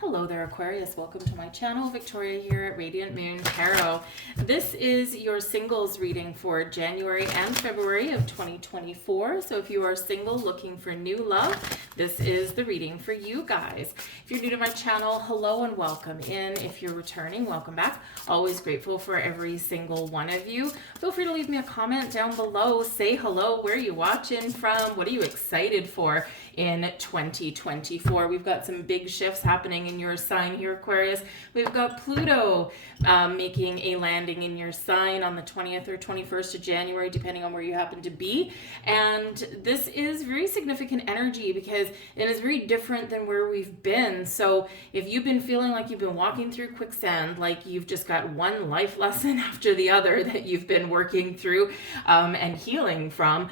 Hello there, Aquarius. Welcome to my channel. Victoria here at Radiant Moon Tarot. This is your singles reading for January and February of 2024. So if you are single looking for new love, this is the reading for you guys. If you're new to my channel, hello and welcome in. If you're returning, welcome back. Always grateful for every single one of you. Feel free to leave me a comment down below. Say hello. Where are you watching from? What are you excited for in 2024? We've got some big shifts happening in your sign here, Aquarius. We've got Pluto making a landing in your sign on the 20th or 21st of January, depending on where you happen to be. And this is very significant energy because it is very different than where we've been. So if you've been feeling like you've been walking through quicksand, like you've just got one life lesson after the other that you've been working through and healing from,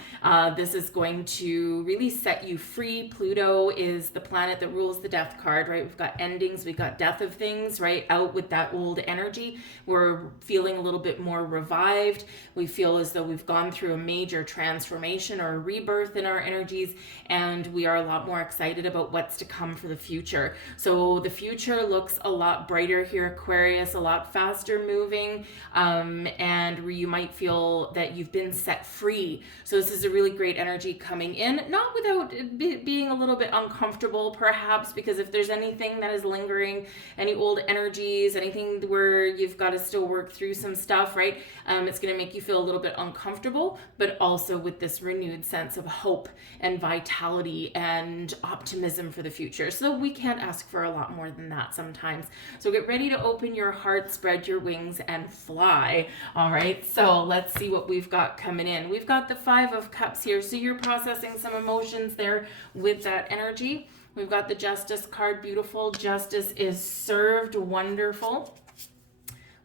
this is going to really set you free. Pluto is the planet that rules the death card, right? We've got endings, we've got death of things, right? Out with that old energy. We're feeling a little bit more revived. We feel as though we've gone through a major transformation or a rebirth in our energies, and we are a lot more excited about what's to come for the future. So the future looks a lot brighter here, Aquarius, a lot faster moving, and where you might feel that you've been set free. So this is a really great energy coming in, not without being a little bit uncomfortable perhaps, because if there's anything that is lingering, any old energies, anything where you've got to still work through some stuff, right? It's going to make you feel a little bit uncomfortable, but also with this renewed sense of hope and vitality and optimism for the future. So we can't ask for a lot more than that sometimes. So get ready to open your heart, spread your wings, and fly. All right, so let's see what we've got coming in. We've got the Five of Cups here. So you're processing some emotions there with that energy. We've got the Justice card, beautiful. Justice is served, wonderful.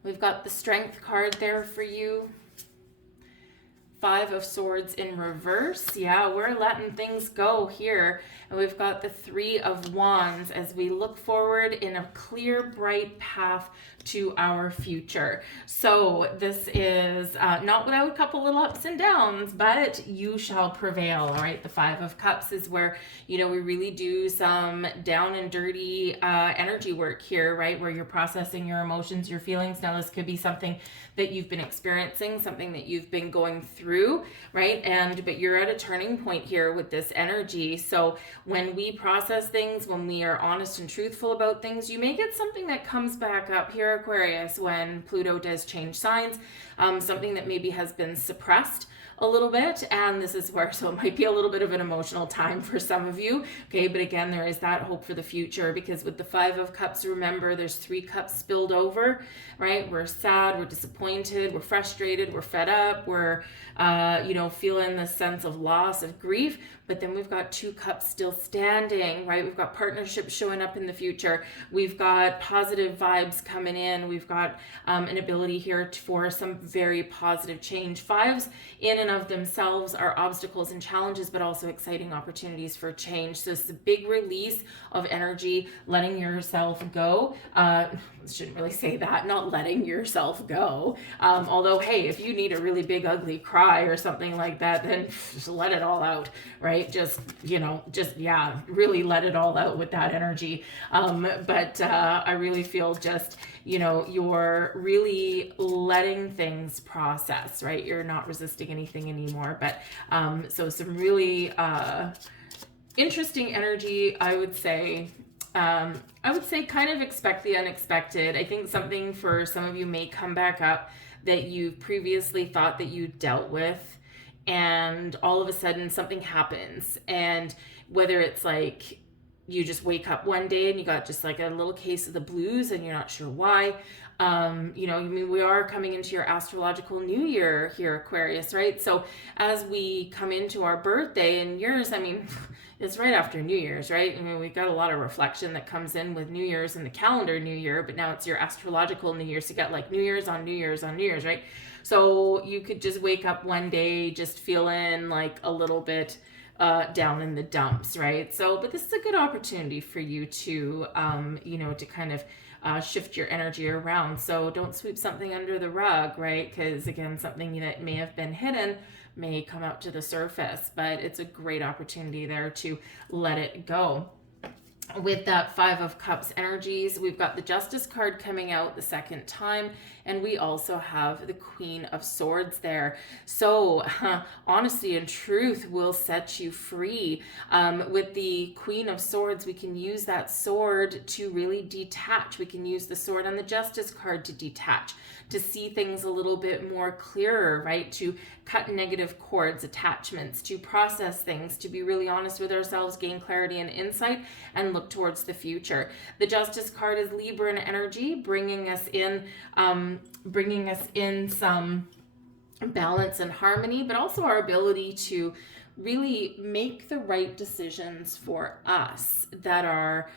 We've got the Strength card there for you. Five of Swords in reverse. Yeah, we're letting things go here. And we've got the Three of Wands as we look forward in a clear, bright path to our future. So this is not without a couple little ups and downs, but you shall prevail. All right, the Five of Cups is where, you know, we really do some down and dirty energy work here, right? Where you're processing your emotions, your feelings. Now this could be something that you've been experiencing, something that you've been going through, right? But you're at a turning point here with this energy. So when we process things, when we are honest and truthful about things, you may get something that comes back up here, Aquarius, when Pluto does change signs, something that maybe has been suppressed a little bit, and this is where, so it might be a little bit of an emotional time for some of you, okay? But again, there is that hope for the future, because with the Five of Cups, remember, there's three cups spilled over, right? We're sad, we're disappointed, we're frustrated, we're fed up, we're feeling this sense of loss, of grief, but then we've got two cups still standing, right? We've got partnerships showing up in the future. We've got positive vibes coming in. We've got an ability here for some very positive change. Fives in and of themselves are obstacles and challenges, but also exciting opportunities for change. So it's a big release of energy, letting yourself go. Shouldn't really say that, not letting yourself go. Although, hey, if you need a really big, ugly cry or something like that, then just let it all out, right? Really let it all out with that energy. I really feel just, you're really letting things process, right? You're not resisting anything anymore. But so some really interesting energy, I would say. Kind of expect the unexpected. I think something for some of you may come back up that you've previously thought that you dealt with, and all of a sudden something happens. And whether it's like you just wake up one day and you got just like a little case of the blues and you're not sure why. We are coming into your astrological new year here, Aquarius, right? So as we come into our birthday, and yours, it's right after New Year's, right? We've got a lot of reflection that comes in with New Year's and the calendar New Year, but now it's your astrological New Year. So you got like New Year's on New Year's on New Year's, right? So you could just wake up one day just feeling like a little bit down in the dumps, right? So, but this is a good opportunity for you to, to kind of shift your energy around. So don't sweep something under the rug, right? Because again, something that may have been hidden may come up to the surface, but it's a great opportunity there to let it go. with that Five of Cups energies, we've got the Justice card coming out the second time, and we also have the Queen of Swords there. So honesty and truth will set you free. With the Queen of Swords, we can use that sword to really detach. We can use the sword on the Justice card to detach, to see things a little bit more clearer, right? To cut negative cords, attachments, to process things, to be really honest with ourselves, gain clarity and insight, and look towards the future. The Justice card is Libran energy, bringing us in some balance and harmony, but also our ability to really make the right decisions for us that are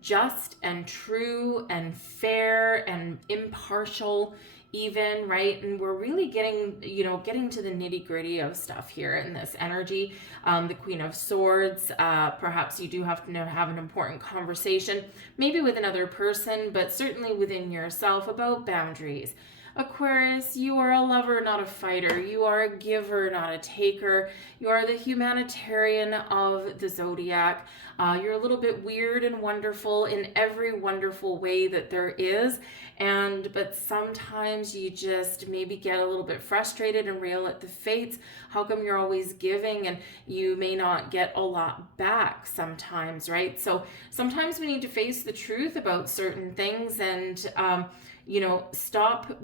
just and true and fair and impartial even, right? And we're really getting to the nitty gritty of stuff here in this energy. The Queen of Swords, perhaps you do have to have an important conversation, maybe with another person, but certainly within yourself, about boundaries. Aquarius, you are a lover, not a fighter. You are a giver, not a taker. You are the humanitarian of the zodiac. You're a little bit weird and wonderful in every wonderful way that there is. But sometimes you just maybe get a little bit frustrated and rail at the fates. How come you're always giving and you may not get a lot back sometimes, right? So sometimes we need to face the truth about certain things and,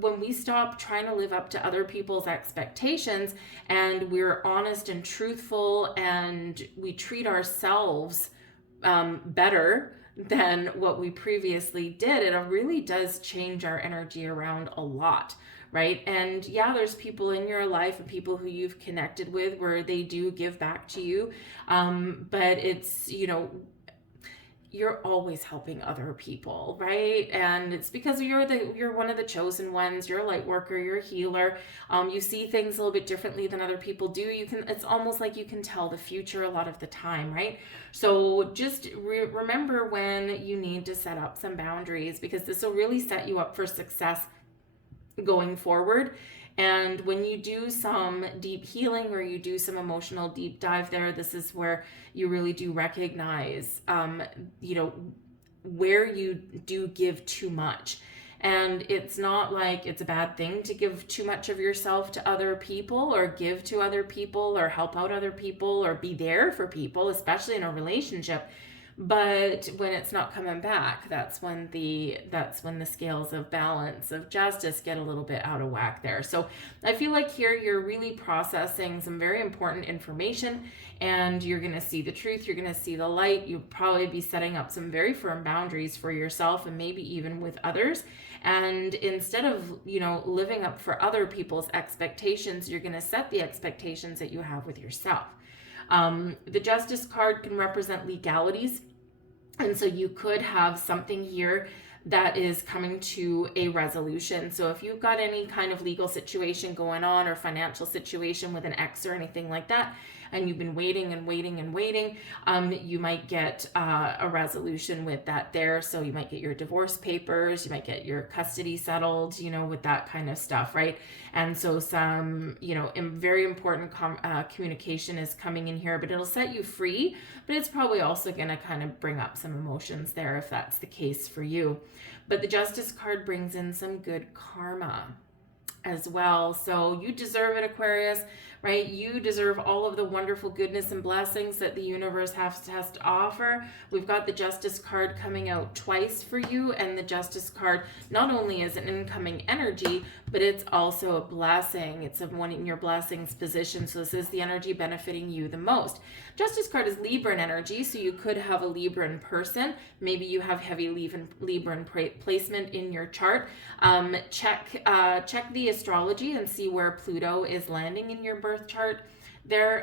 when we stop trying to live up to other people's expectations and we're honest and truthful and we treat ourselves better than what we previously did, it really does change our energy around a lot, right? And yeah, there's people in your life and people who you've connected with where they do give back to you, but it's, you're always helping other people, right? And it's because you're one of the chosen ones. You're a light worker, you're a healer. You see things a little bit differently than other people do. It's almost like you can tell the future a lot of the time, right? So just remember when you need to set up some boundaries, because this will really set you up for success going forward. And when you do some deep healing or you do some emotional deep dive there, this is where you really do recognize, where you do give too much. And it's not like it's a bad thing to give too much of yourself to other people or give to other people or help out other people or be there for people, especially in a relationship. But when it's not coming back, that's when the scales of balance, of justice, get a little bit out of whack there. So I feel like here you're really processing some very important information and you're going to see the truth. You're going to see the light. You'll probably be setting up some very firm boundaries for yourself and maybe even with others. And instead of, living up for other people's expectations, you're going to set the expectations that you have with yourself. The Justice card can represent legalities. And so you could have something here that is coming to a resolution. So if you've got any kind of legal situation going on or financial situation with an ex or anything like that, and you've been waiting and waiting and waiting, you might get a resolution with that there. So you might get your divorce papers, you might get your custody settled, with that kind of stuff, right? And so some, very important communication is coming in here, but it'll set you free, but it's probably also going to kind of bring up some emotions there if that's the case for you. But the Justice card brings in some good karma as well. So you deserve it, Aquarius, right? You deserve all of the wonderful goodness and blessings that the universe has to offer. We've got the Justice card coming out twice for you, and the Justice card not only is an incoming energy, but it's also a blessing. It's one in your blessings position. So this is the energy benefiting you the most. Justice card is Libran energy, so you could have a Libran person. Maybe you have heavy Libran placement in your chart. Check the astrology and see where Pluto is landing in your birth chart there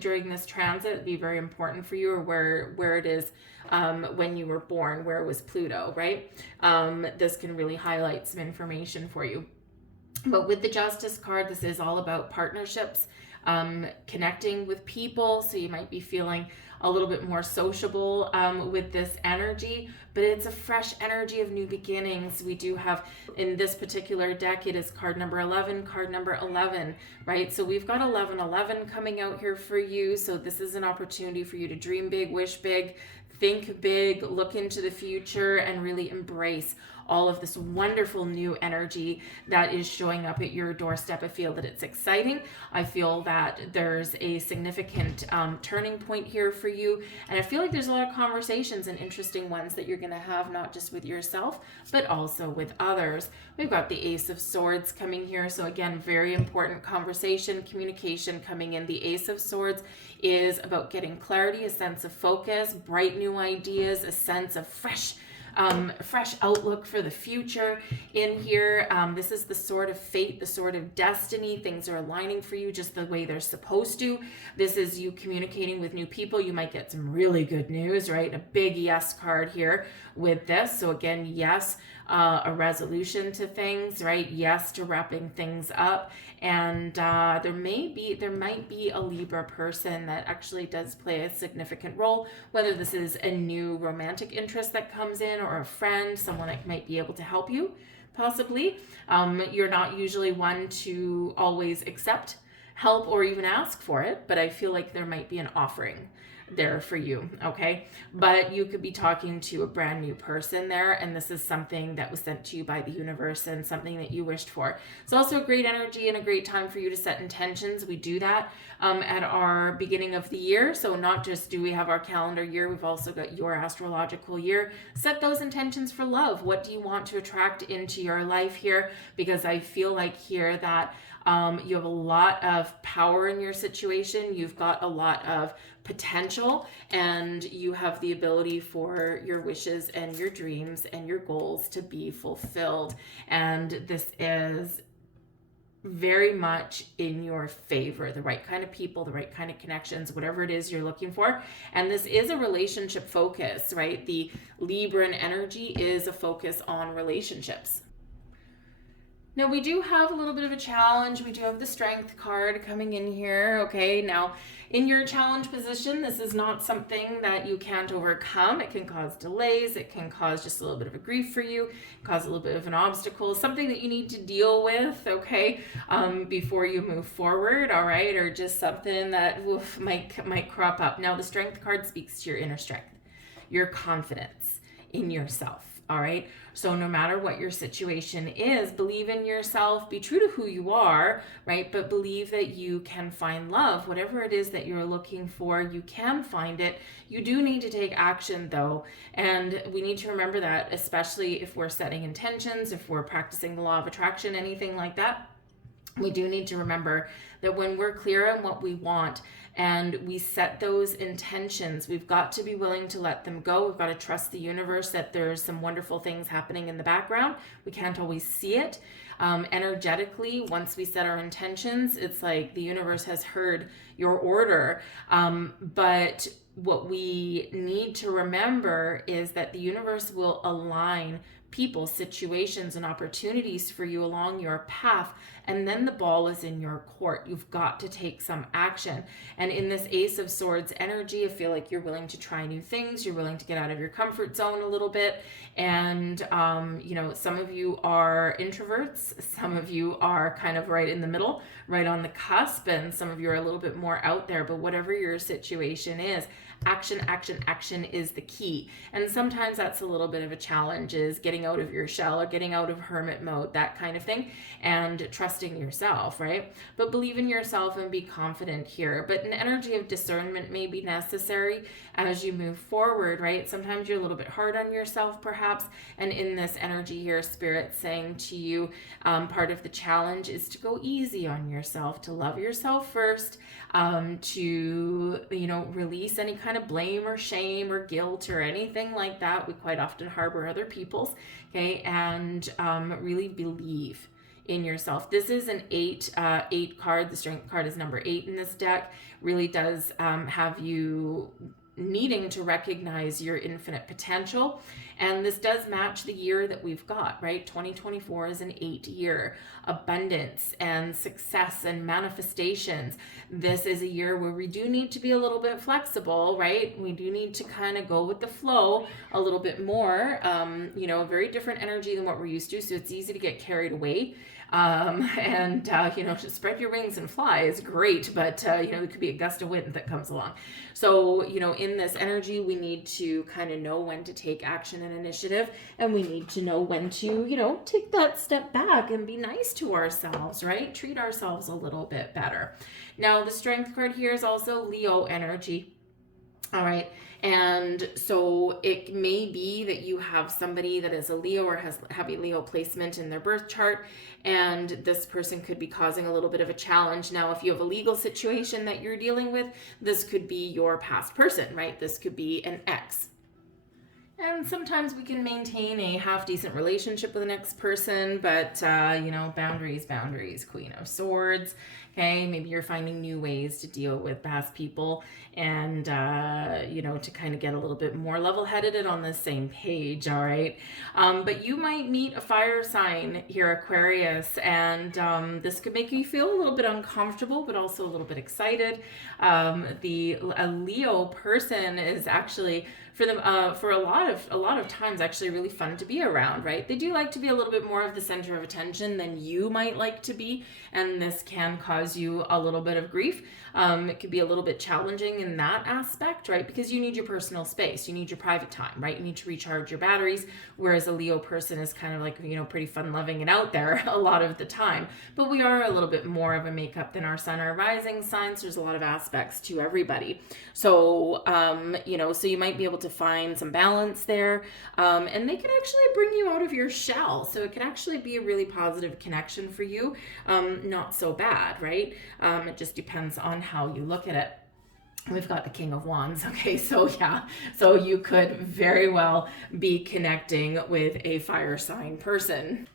during this transit. It'd be very important for you, or where it is when you were born, where was Pluto, right? This can really highlight some information for you. But with the Justice card, this is all about partnerships. connecting with people. So you might be feeling a little bit more sociable with this energy, but it's a fresh energy of new beginnings. We do have in this particular deck, it is card number 11, right? So we've got 1111 coming out here for you. So this is an opportunity for you to dream big, wish big, think big, look into the future, and really embrace all of this wonderful new energy that is showing up at your doorstep. I feel that it's exciting. I feel that there's a significant turning point here for you. And I feel like there's a lot of conversations and interesting ones that you're going to have, not just with yourself, but also with others. We've got the Ace of Swords coming here. So again, very important conversation, communication coming in. The Ace of Swords is about getting clarity, a sense of focus, bright new ideas, a sense of fresh outlook for the future in here. This is the sword of fate, the sword of destiny. Things are aligning for you just the way they're supposed to. This is you communicating with new people. You might get some really good news, right? A big yes card here with this. So again, yes, a resolution to things, right? Yes to wrapping things up. And there might be a Libra person that actually does play a significant role, whether this is a new romantic interest that comes in or a friend, someone that might be able to help you, possibly. You're not usually one to always accept help or even ask for it, but I feel like there might be an offering there for you, okay? But you could be talking to a brand new person there, and this is something that was sent to you by the universe and something that you wished for. It's also a great energy and a great time for you to set intentions. We do that at our beginning of the year. So not just do we have our calendar year, we've also got your astrological year. Set those intentions for love. What do you want to attract into your life here? Because I feel like here that you have a lot of power in your situation. You've got a lot of potential, and you have the ability for your wishes and your dreams and your goals to be fulfilled. And this is very much in your favor, the right kind of people, the right kind of connections, whatever it is you're looking for. And this is a relationship focus, right? The Libran energy is a focus on relationships. Now, we do have a little bit of a challenge. We do have the Strength card coming in here, okay? Now, in your challenge position, this is not something that you can't overcome. It can cause delays. It can cause just a little bit of a grief for you, cause a little bit of an obstacle, something that you need to deal with, okay, before you move forward, all right? Or just something that might crop up. Now, the Strength card speaks to your inner strength, your confidence in yourself. All right. So no matter what your situation is, believe in yourself, be true to who you are, right? But believe that you can find love, whatever it is that you're looking for, you can find it. You do need to take action though. And we need to remember that, especially if we're setting intentions, if we're practicing the law of attraction, anything like that. We do need to remember that when we're clear on what we want and we set those intentions, we've got to be willing to let them go. We've got to trust the universe that there's some wonderful things happening in the background. We can't always see it. Energetically, once we set our intentions, it's like the universe has heard your order. But what we need to remember is that the universe will align people, situations, and opportunities for you along your path, and then the ball is in your court. You've got to take some action. And in this Ace of Swords energy, I feel like you're willing to try new things. You're willing to get out of your comfort zone a little bit. And, some of you are introverts. Some of you are kind of right in the middle, right on the cusp. And some of you are a little bit more out there. But whatever your situation is, action is the key. And sometimes that's a little bit of a challenge, is getting out of your shell or getting out of hermit mode, that kind of thing, and trusting yourself, right? But believe in yourself and be confident here. But an energy of discernment may be necessary as you move forward, right? Sometimes you're a little bit hard on yourself, perhaps. And in this energy here, Spirit saying to you, part of the challenge is to go easy on yourself, to love yourself first, to, release any kind of blame or shame or guilt or anything like that. We quite often harbor other people's, okay? And really believe in yourself. This is an 8 card. The Strength card is number 8 in this deck. Really does have you needing to recognize your infinite potential. And this does match the year that we've got, right? 2024 is an 8 year. Abundance and success and manifestations. This is a year where we do need to be a little bit flexible, right? We do need to kind of go with the flow a little bit more, very different energy than what we're used to. So it's easy to get carried away. To spread your wings and fly is great, but, there could be a gust of wind that comes along. So, in this energy, we need to kind of know when to take action and initiative, and we need to know when to, take that step back and be nice to ourselves, right? Treat ourselves a little bit better. Now, the Strength card here is also Leo energy. All right. And so it may be that you have somebody that is a Leo or has heavy Leo placement in their birth chart, and this person could be causing a little bit of a challenge. Now, if you have a legal situation that you're dealing with, this could be your past person, right? This could be an ex. And sometimes we can maintain a half-decent relationship with an ex person, but, boundaries, Queen of Swords. Okay, maybe you're finding new ways to deal with past people and, to kind of get a little bit more level-headed and on the same page, all right? But you might meet a fire sign here, Aquarius, and this could make you feel a little bit uncomfortable, but also a little bit excited. A Leo person is actually for them for a lot of times actually really fun to be around, right? They do like to be a little bit more of the center of attention than you might like to be, and this can cause you a little bit of grief. It could be a little bit challenging in that aspect, right? Because you need your personal space, you need your private time, right? You need to recharge your batteries, whereas a Leo person is kind of like, pretty fun loving and out there a lot of the time. But we are a little bit more of a makeup than our sun or rising signs. There's a lot of aspects to everybody. So, so you might be able to find some balance there. And they can actually bring you out of your shell. So it can actually be a really positive connection for you. Not so bad, right? It just depends on how you look at it. We've got the King of Wands. Okay, so you could very well be connecting with a fire sign person.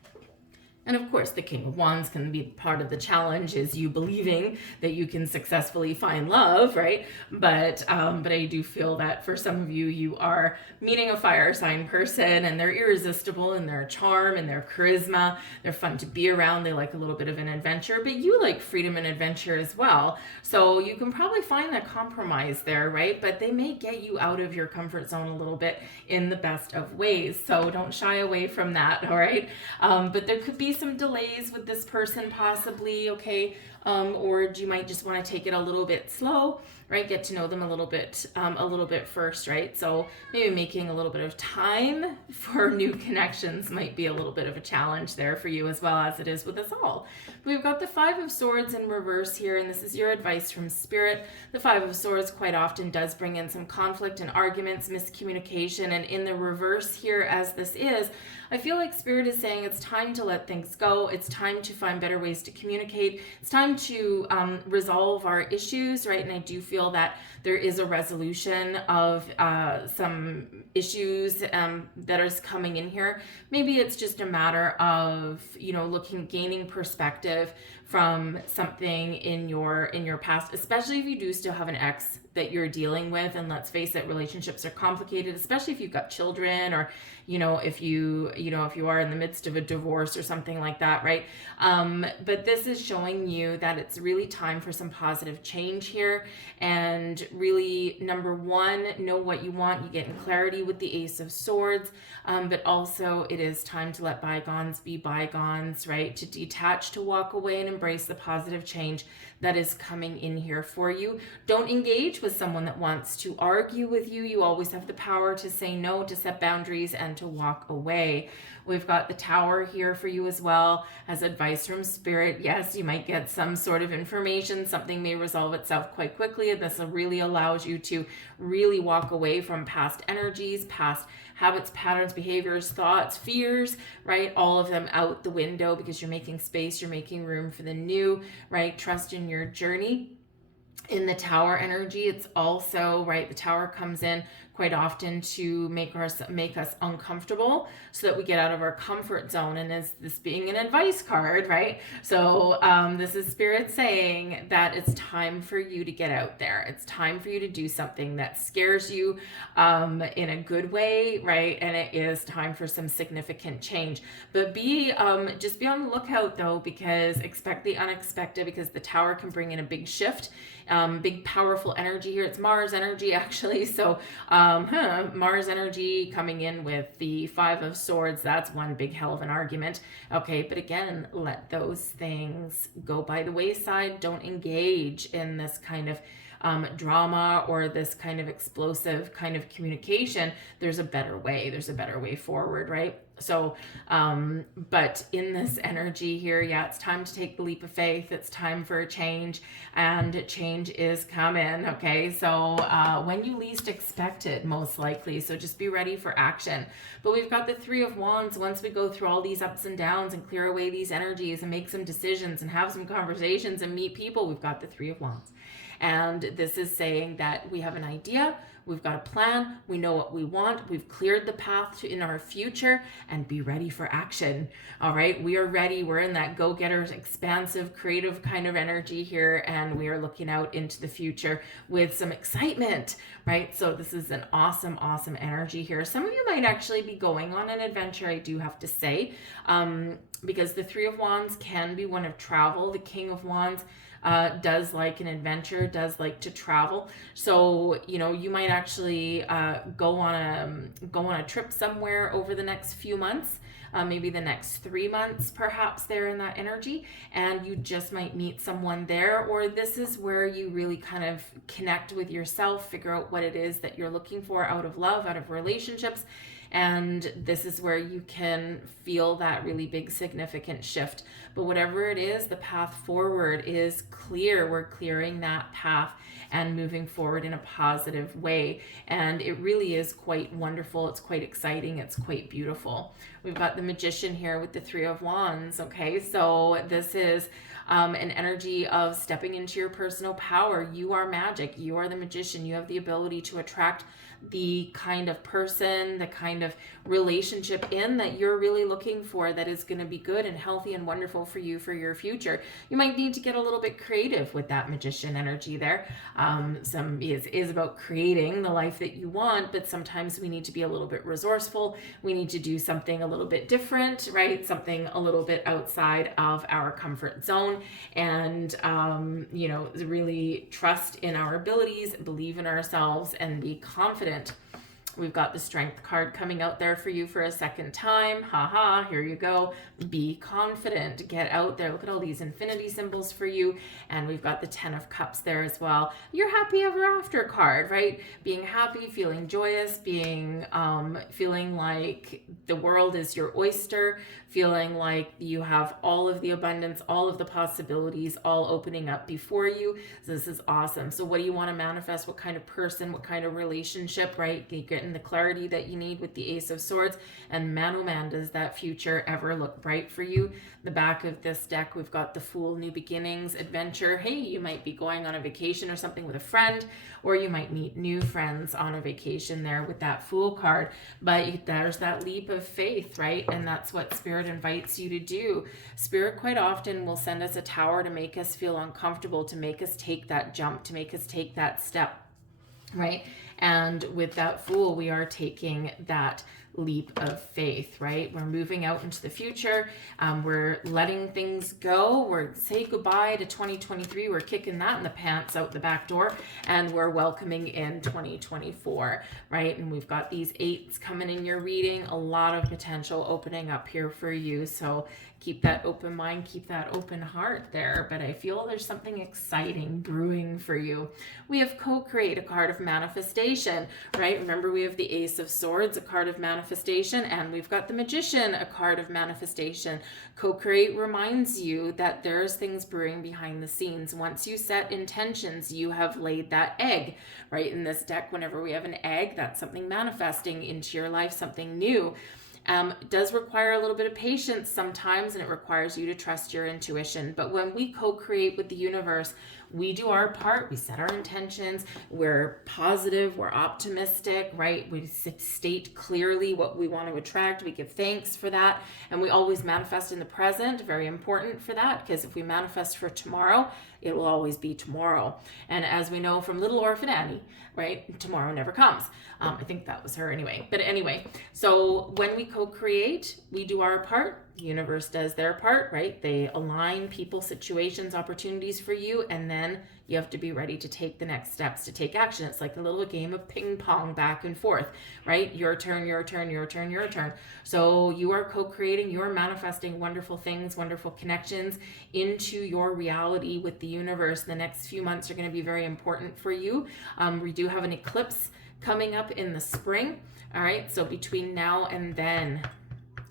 And of course, the King of Wands can be part of the challenge is you believing that you can successfully find love, right? But I do feel that for some of you, you are meeting a fire sign person and they're irresistible in their charm and their charisma. They're fun to be around. They like a little bit of an adventure, but you like freedom and adventure as well. So you can probably find that compromise there, right? But they may get you out of your comfort zone a little bit in the best of ways. So don't shy away from that, all right? But there could be some delays with this person possibly, okay? Or you might just want to take it a little bit slow, right? Get to know them a little bit first, right? So maybe making a little bit of time for new connections might be a little bit of a challenge there for you as well as it is with us all. We've got the Five of Swords in reverse here, and this is your advice from Spirit. The Five of Swords quite often does bring in some conflict and arguments, miscommunication, and in the reverse here as this is, I feel like Spirit is saying it's time to let things go. It's time to find better ways to communicate. It's time to resolve our issues, right? And I do feel that there is a resolution of some issues that is coming in here. Maybe it's just a matter of, gaining perspective from something in your past, especially if you do still have an ex that you're dealing with. And let's face it, relationships are complicated, especially if you've got children or, if you are in the midst of a divorce or something like that, right? But this is showing you that it's really time for some positive change here. And really, number one, know what you want. You get in clarity with the Ace of Swords, but also it is time to let bygones be bygones, right? To detach, to walk away and embrace the positive change that is coming in here for you. Don't engage with someone that wants to argue with you. You always have the power to say no, to set boundaries, and to walk away. We've got the Tower here for you as well as advice from Spirit. Yes, you might get some sort of information. Something may resolve itself quite quickly. This really allows you to really walk away from past energies, past habits, patterns, behaviors, thoughts, fears, right? All of them out the window because you're making space, you're making room for the new, right? Trust in your journey. In the Tower energy, it's also, right, the Tower comes in quite often to make us uncomfortable so that we get out of our comfort zone. And is this being an advice card, right? So this is Spirit saying that it's time for you to get out there. It's time for you to do something that scares you in a good way, right? And it is time for some significant change. But just be on the lookout though, because expect the unexpected, because the Tower can bring in a big shift. Big powerful energy here. It's Mars energy actually. So Mars energy coming in with the Five of Swords. That's one big hell of an argument. Okay, but again, let those things go by the wayside. Don't engage in this kind of drama or this kind of explosive kind of communication. There's a better way. There's a better way forward, right? So, but in this energy here, yeah, it's time to take the leap of faith. It's time for a change, and change is coming. Okay. So, when you least expect it, most likely. So just be ready for action. But we've got the Three of Wands. Once we go through all these ups and downs and clear away these energies and make some decisions and have some conversations and meet people, we've got the Three of Wands. And this is saying that we have an idea, we've got a plan, we know what we want, we've cleared the path in our future, and be ready for action. All right, we are ready. We're in that go-getter, expansive, creative kind of energy here, and we are looking out into the future with some excitement, right? So this is an awesome, awesome energy here. Some of you might actually be going on an adventure, I do have to say, because the Three of Wands can be one of travel. The King of Wands does like an adventure, does like to travel. So, you know, you might actually go on a trip somewhere over the next few months, maybe the next 3 months, perhaps there in that energy, and you just might meet someone there, or this is where you really kind of connect with yourself, figure out what it is that you're looking for out of love, out of relationships. And this is where you can feel that really big significant shift. But whatever it is, the path forward is clear. We're clearing that path and moving forward in a positive way. And it really is quite wonderful. It's quite exciting. It's quite beautiful. We've got the Magician here with the Three of Wands. Okay, so this is an energy of stepping into your personal power. You are magic. You are the magician. You have the ability to attract the kind of person, the kind of relationship that you're really looking for, that is going to be good and healthy and wonderful for you for your future. You might need to get a little bit creative with that magician energy there. Some is about creating the life that you want, but sometimes we need to be a little bit resourceful. We need to do something a little bit different, right? Something a little bit outside of our comfort zone, and really trust in our abilities, believe in ourselves, and be confident. We've got the Strength card coming out there for you for a second time. Haha, here you go. Be confident. Get out there. Look at all these infinity symbols for you. And we've got the 10 of Cups there as well. Your happy ever after card, right? Being happy, feeling joyous, feeling like the world is your oyster, feeling like you have all of the abundance, all of the possibilities, all opening up before you. So this is awesome. So what do you want to manifest? What kind of person, what kind of relationship, right? You get the clarity that you need with the Ace of Swords, and man, oh man, does that future ever look bright for you. The back of this deck, we've got the Fool, new beginnings, adventure. Hey, you might be going on a vacation or something with a friend, or you might meet new friends on a vacation there with that Fool card. But there's that leap of faith, right? And that's what Spirit invites you to do. Spirit quite often will send us a tower to make us feel uncomfortable, to make us take that jump, to make us take that step, right? And with that Fool, we are taking that leap of faith, right? We're moving out into the future. We're letting things go. We're saying goodbye to 2023. We're kicking that in the pants out the back door, and we're welcoming in 2024, right? And we've got these 8s coming in your reading. A lot of potential opening up here for you. So keep that open mind, keep that open heart there. But I feel there's something exciting brewing for you. We have co-create, a card of manifestation, right? Remember, we have the Ace of Swords, a card of manifestation, and we've got the Magician, a card of manifestation. Co-create reminds you that there's things brewing behind the scenes. Once you set intentions, you have laid that egg, right? In this deck, whenever we have an egg, that's something manifesting into your life, something new. It does require a little bit of patience sometimes, and it requires you to trust your intuition. But when we co-create with the universe, we do our part. We set our intentions. We're positive. We're optimistic, right? We state clearly what we want to attract. We give thanks for that. And we always manifest in the present. Very important for that, because if we manifest for tomorrow, it will always be tomorrow. And as we know from Little Orphan Annie, right? Tomorrow never comes. I think that was her anyway. But anyway, so when we co-create, we do our part. The universe does their part, right? They align people, situations, opportunities for you, and then you have to be ready to take the next steps, to take action. It's like a little game of ping pong back and forth, right? Your turn, your turn, your turn, your turn. So you are co-creating, you are manifesting wonderful things, wonderful connections into your reality with the universe. The next few months are going to be very important for you. We do have an eclipse coming up in the spring. All right, so between now and then,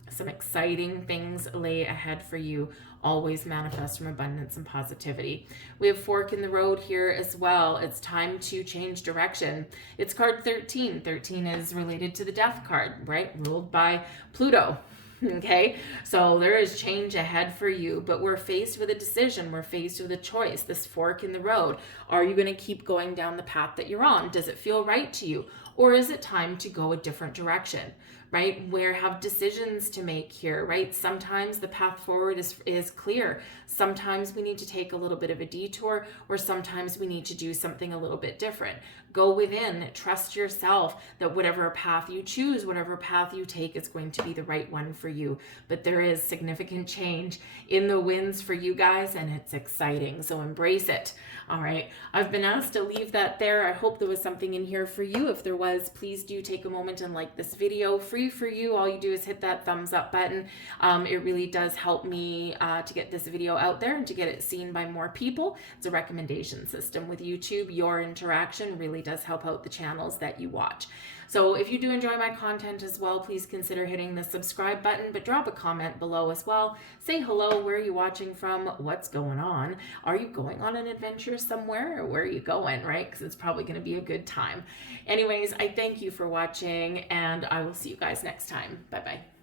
some exciting things lay ahead for you. Always manifest from abundance and positivity. We have fork in the road here as well. It's time to change direction. It's card 13. 13 is related to the death card, right? Ruled by Pluto. Okay, so there is change ahead for you, but we're faced with a decision. We're faced with a choice, this fork in the road. Are you going to keep going down the path that you're on? Does it feel right to you? Or is it time to go a different direction, right? Where have decisions to make here, right? Sometimes the path forward is clear. Sometimes we need to take a little bit of a detour, or sometimes we need to do something a little bit different. Go within, trust yourself that whatever path you choose, whatever path you take is going to be the right one for you. But there is significant change in the winds for you guys, and it's exciting. So embrace it. All right. I've been asked to leave that there. I hope there was something in here for you. If there was, please do take a moment and like this video. Free for you. All you do is hit that thumbs up button. It really does help me to get this video out there and to get it seen by more people. It's a recommendation system with YouTube. Your interaction really does help out the channels that you watch. So if you do enjoy my content as well, please consider hitting the subscribe button, but drop a comment below as well. Say hello, where are you watching from, what's going on? Are you going on an adventure somewhere, or where are you going, right? Because it's probably going to be a good time. Anyways, I thank you for watching, and I will see you guys next time. Bye-bye.